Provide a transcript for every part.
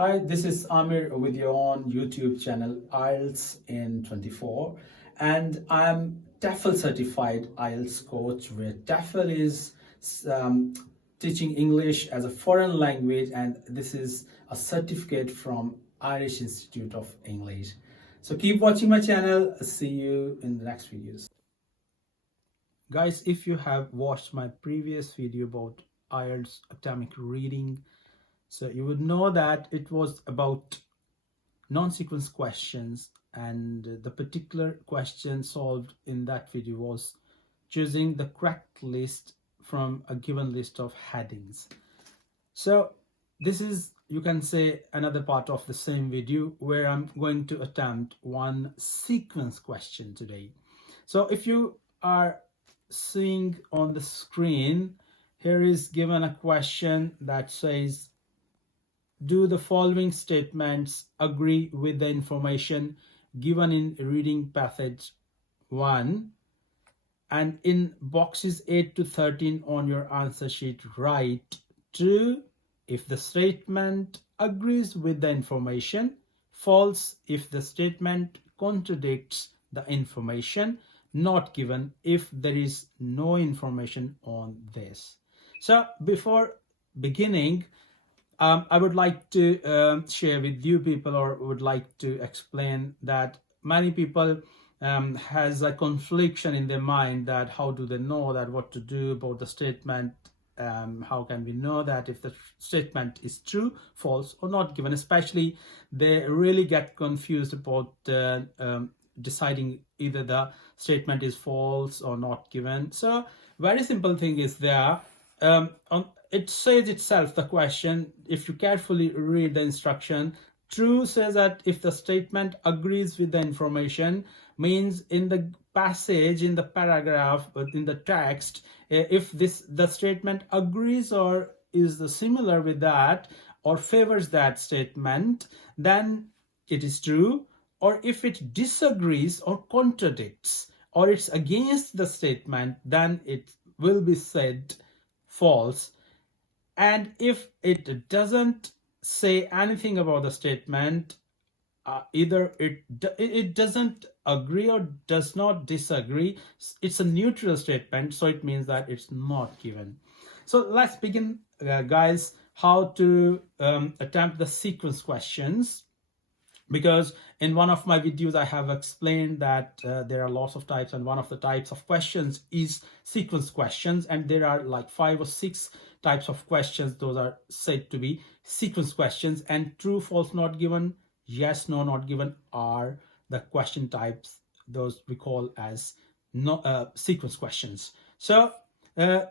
Hi, this is Amir with your own YouTube channel Ielts in 24, and I'm TEFL certified Ielts coach, where TEFL is um, teaching English as a foreign language, and this is a certificate from Irish Institute of English. So keep watching my channel. See you in the next videos. Guys, if you have watched my previous video about Ielts atomic reading, so you would know that it was about non-sequence questions, and the particular question solved in that video was choosing the correct list from a given list of headings. So this is, you can say, another part of the same video where I'm going to attempt one sequence question today. So if you are seeing on the screen, here is given a question that says, do the following statements agree with the information given in reading passage 1? And in boxes 8 to 13 on your answer sheet, write true if the statement agrees with the information, false if the statement contradicts the information not given if there is no information on this. So before beginning, I would like to share with you people, or would like to explain that many people has a confliction in their mind that how do they know that what to do about the statement. How can we know that if the statement is true, false, or not given? Especially they really get confused about deciding either the statement is false or not given. So very simple thing is there. It says itself, the question, if you carefully read the instruction, true says that if the statement agrees with the information, means in the passage, in the paragraph, but in the text, if the statement agrees or is similar with that or favors that statement, then it is true. Or if it disagrees or contradicts or it's against the statement, then it will be said false. And if it doesn't say anything about the statement, either it doesn't agree or does not disagree, it's a neutral statement, so it means that it's not given. So let's begin, guys, how to attempt the sequence questions. Because in one of my videos I have explained that there are lots of types, and one of the types of questions is sequence questions, and there are like 5 or 6 types of questions. Those are said to be sequence questions, and true, false, not given, yes, no, not given are the question types those we call as sequence questions. So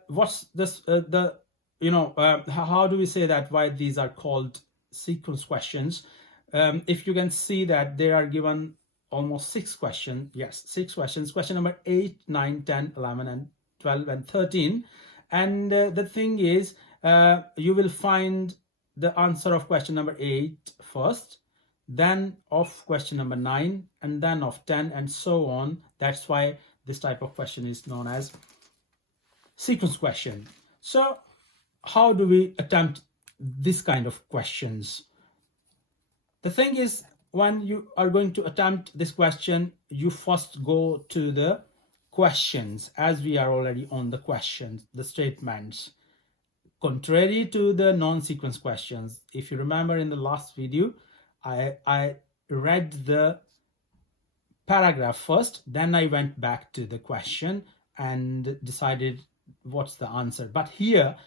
what's this how do we say that why these are called sequence questions? If you can see that there are given almost 6 questions. Yes, 6 questions. Question number 8, 9, 10, 11, and 12, and 13. And the thing is, you will find the answer of question number 8 first, then of question number 9, and then of 10, and so on. That's why this type of question is known as sequence question. So how do we attempt this kind of questions? The thing is, when you are going to attempt this question, you first go to the questions, as we are already on the questions, the statements. Contrary to the non-sequence questions, if you remember in the last video, I read the paragraph first, then I went back to the question and decided what's the answer. But here,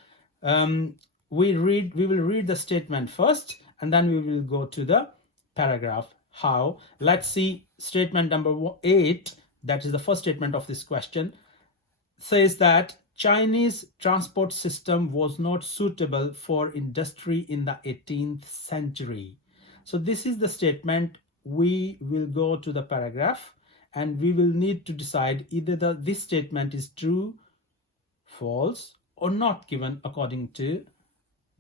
we will read the statement first, and then we will go to the paragraph. How? Let's see statement number 8, that is the first statement of this question, says that Chinese transport system was not suitable for industry in the 18th century. So this is the statement. We will go to the paragraph and we will need to decide either this statement is true, false, or not given according to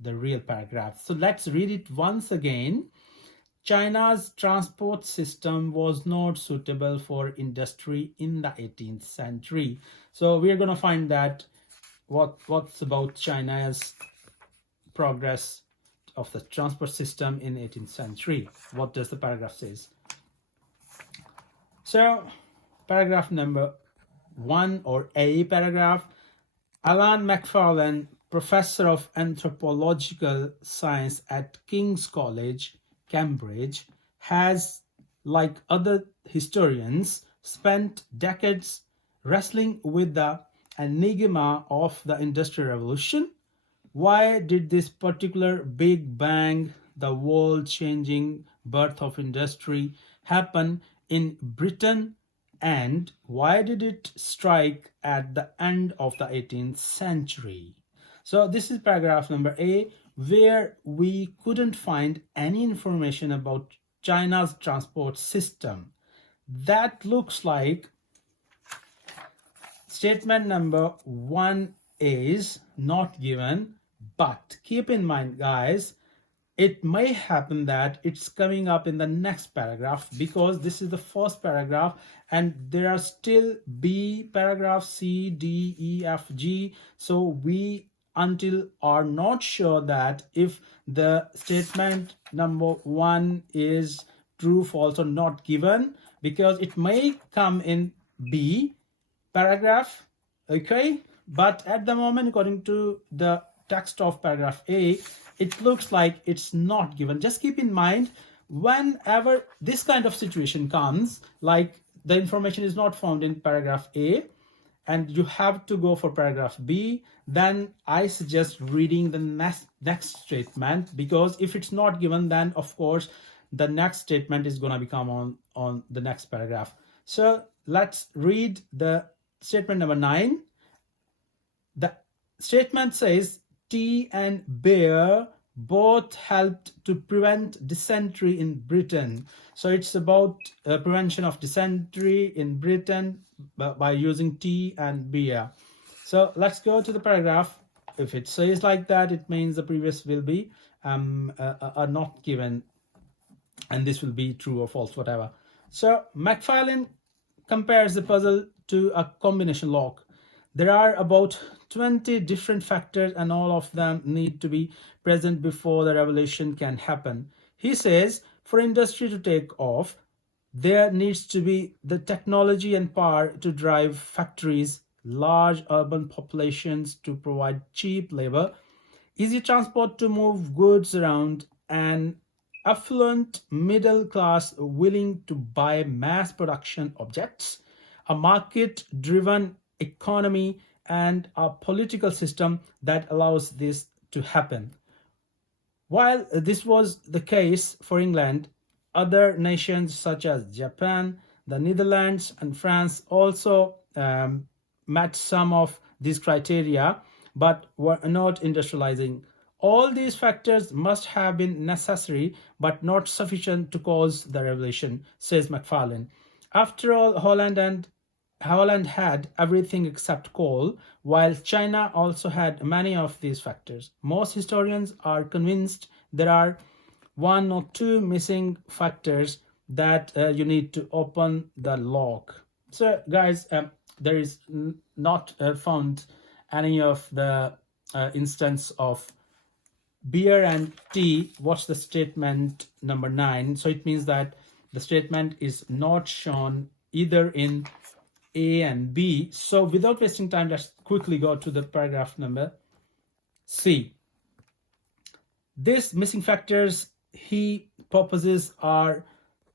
the real paragraph. So let's read it once again. China's transport system was not suitable for industry in the 18th century. So we are going to find that what's about China's progress of the transport system in 18th century. What does the paragraph says? So paragraph number 1, or A paragraph, Alan Macfarlane, professor of anthropological science at King's College, Cambridge, has, like other historians, spent decades wrestling with the enigma of the Industrial Revolution. Why did this particular Big Bang, the world-changing birth of industry, happen in Britain, and why did it strike at the end of the 18th century? So this is paragraph number A, where we couldn't find any information about China's transport system. That looks like statement number 1 is not given, but keep in mind, guys, it may happen that it's coming up in the next paragraph, because this is the first paragraph and there are still B paragraph, C, D, E, F, G. So we until are not sure that if the statement number 1 is true, false, or not given, because it may come in B paragraph, okay, but at the moment, according to the text of paragraph A, it looks like it's not given. Just keep in mind, whenever this kind of situation comes, like the information is not found in paragraph A and you have to go for paragraph B, then I suggest reading the next statement, because if it's not given, then of course the next statement is going to become on the next paragraph. So let's read the statement number 9. The statement says tea and beer both helped to prevent dysentery in Britain. So it's about prevention of dysentery in Britain by using tea and beer. So let's go to the paragraph. If it says like that, it means the previous will be not given, and this will be true or false, whatever. So Macfarlane compares the puzzle to a combination lock. There are about 20 different factors and all of them need to be present before the revolution can happen. He says for industry to take off, there needs to be the technology and power to drive factories, large urban populations to provide cheap labor, easy transport to move goods around, and affluent middle class willing to buy mass production objects, a market-driven economy, and a political system that allows this to happen. While this was the case for England, other nations such as Japan, the Netherlands, and France also met some of these criteria but were not industrializing. All these factors must have been necessary but not sufficient to cause the revolution, says Macfarlane. After all, Holland had everything except coal, while China also had many of these factors. Most historians are convinced there are 1 or 2 missing factors that you need to open the lock. So guys, there is not found any of the instance of beer and tea. What's the statement number 9? So it means that the statement is not shown either in A and B. So without wasting time, let's quickly go to the paragraph number C. These missing factors he proposes are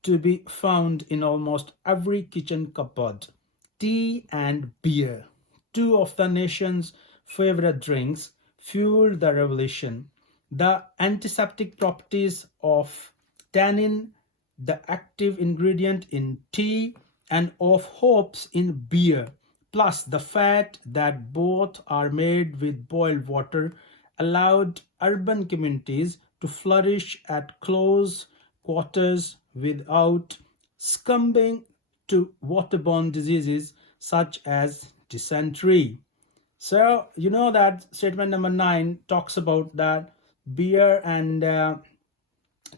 to be found in almost every kitchen cupboard. Tea and beer, 2 of the nation's favorite drinks, fueled the revolution. The antiseptic properties of tannin, the active ingredient in tea, and of hops in beer, plus the fact that both are made with boiled water, allowed urban communities to flourish at close quarters without succumbing to waterborne diseases such as dysentery. So you know that statement number 9 talks about that beer and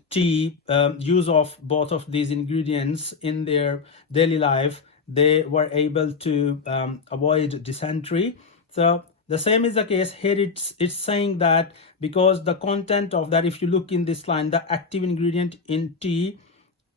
tea, use of both of these ingredients in their daily life, they were able to avoid dysentery. So The same is the case here. It's saying that because the content of that, if you look in this line, the active ingredient in tea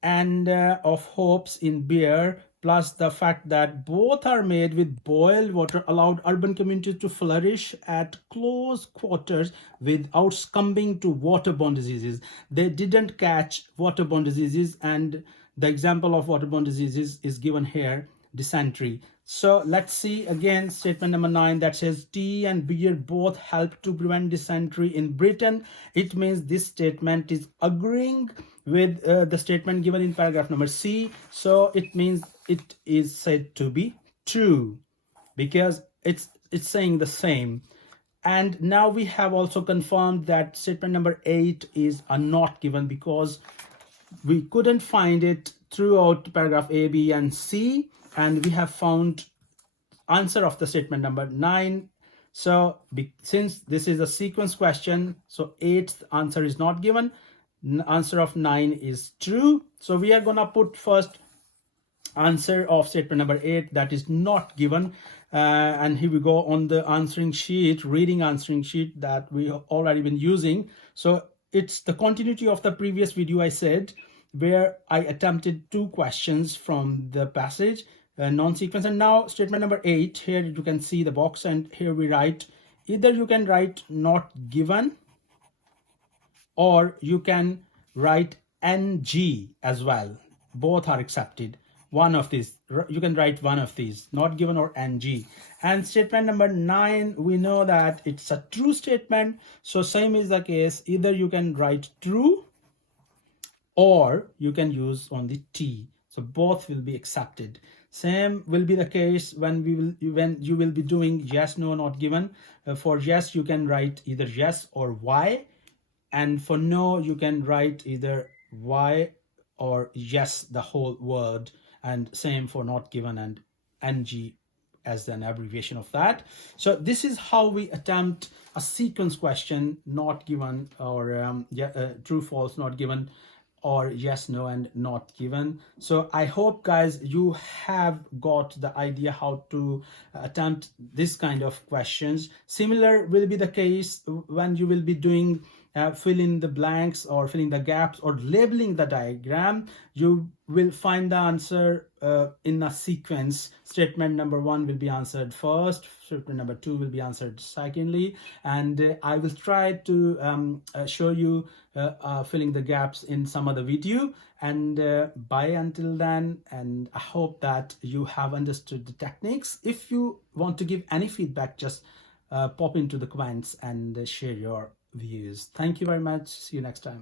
and of hops in beer, plus the fact that both are made with boiled water, allowed urban communities to flourish at close quarters without succumbing to waterborne diseases. They didn't catch waterborne diseases, and the example of waterborne diseases is given here, dysentery. So let's see again statement number 9 that says tea and beer both help to prevent dysentery in Britain. It means this statement is agreeing with the statement given in paragraph number C. So it means it is said to be true because it's saying the same. And now we have also confirmed that statement number 8 is a not given because we couldn't find it throughout paragraph A, B, and C, and we have found answer of the statement number 9. So since this is a sequence question, so 8th answer is not given. Answer of 9 is true. So we are gonna put first answer of statement number 8 that is not given, and here we go on the answering sheet, reading answering sheet that we have already been using. So it's the continuity of the previous video I said, where I attempted 2 questions from the passage, non-sequence. And now statement number 8, here you can see the box, and here we write, either you can write not given or you can write NG as well. Both are accepted. One of these, you can write one of these, not given or NG. And statement number 9, we know that it's a true statement. So same is the case, either you can write true or you can use only T. So both will be accepted. Same will be the case when you will be doing yes, no, not given. For yes, you can write either yes or Y. And for no, you can write either Y or yes, the whole word. And same for not given and NG as an abbreviation of that. So this is how we attempt a sequence question, not given, or true, false, not given, or yes, no, and not given. So I hope guys you have got the idea how to attempt this kind of questions. Similar will be the case when you will be doing fill in the blanks or filling the gaps or labeling the diagram. You will find the answer in a sequence. Statement number 1 will be answered first, statement number 2 will be answered secondly, and I will try to show you filling the gaps in some other video. And bye until then, and I hope that you have understood the techniques. If you want to give any feedback, just pop into the comments and share your views. Thank you very much. See you next time.